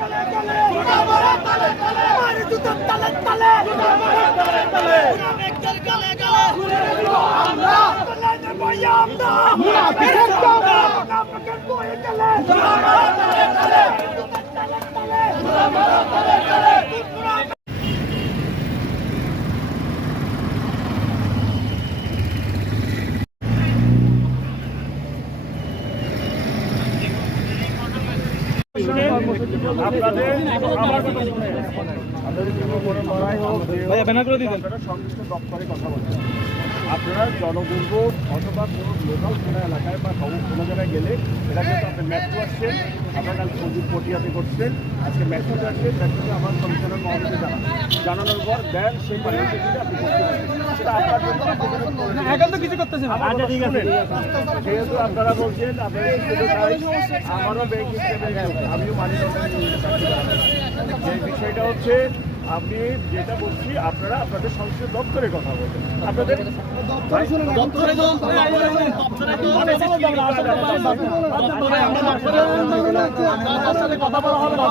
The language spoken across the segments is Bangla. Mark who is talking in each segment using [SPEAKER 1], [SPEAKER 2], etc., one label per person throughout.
[SPEAKER 1] আমার কথা শুনে আপনাদের কোনো কোনো লড়াই হোক ভাইয়া ব্যানার করে দিবেন। আপনারা সংশ্লিষ্ট দপ্তরে কথা বলছেন আপনারা জনদুর্ভোগ অথবা কোনো লোকাল কোনো এলাকায় বা কোনো কোনো জায়গায় গেলে এটা কিন্তু আপনি মেট্রো আসছেন আপনার কাছে সবুজ পটিয়াতে করছেন আজকে মেট্রোতে আসছেন মেট্রোতে আমার কমিশনার জানান জানানোর পর দেন সেই এখন তো কিছু করতেছে আচ্ছা ঠিক আছে যেহেতু আপনারা বলছেন আমারও ব্যাংক আমিও মানি যে বিষয়টা হচ্ছে আমি যেটা বলছি আপনারা আপনাদের সংসদ দপ্তরে কথা বলবেন আপনাদের দপ্তরে কথা বলা হবে না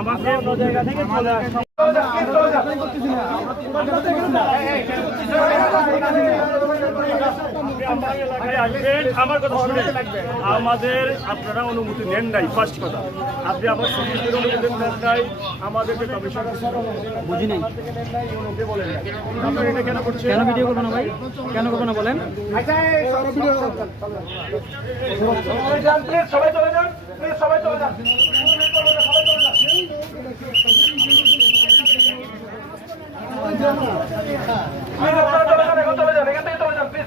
[SPEAKER 1] আমাকে আমার কথা শুনে আমাদের আপনারা অনুমতি নেন নাই ফার্স্ট কথা। আপনি আমার সঙ্গীতের অনুমতি নেন নাই আমাদেরকে কমিশনার স্যার বুঝি নাই। বলেন আপনারা কেন করছেন?
[SPEAKER 2] কেন ভিডিও করব না ভাই? কেন করব না বলেন?
[SPEAKER 1] সবাই যান সবাই চলে যান সবাই চলে যান এখান থেকে চলে যান প্লিজ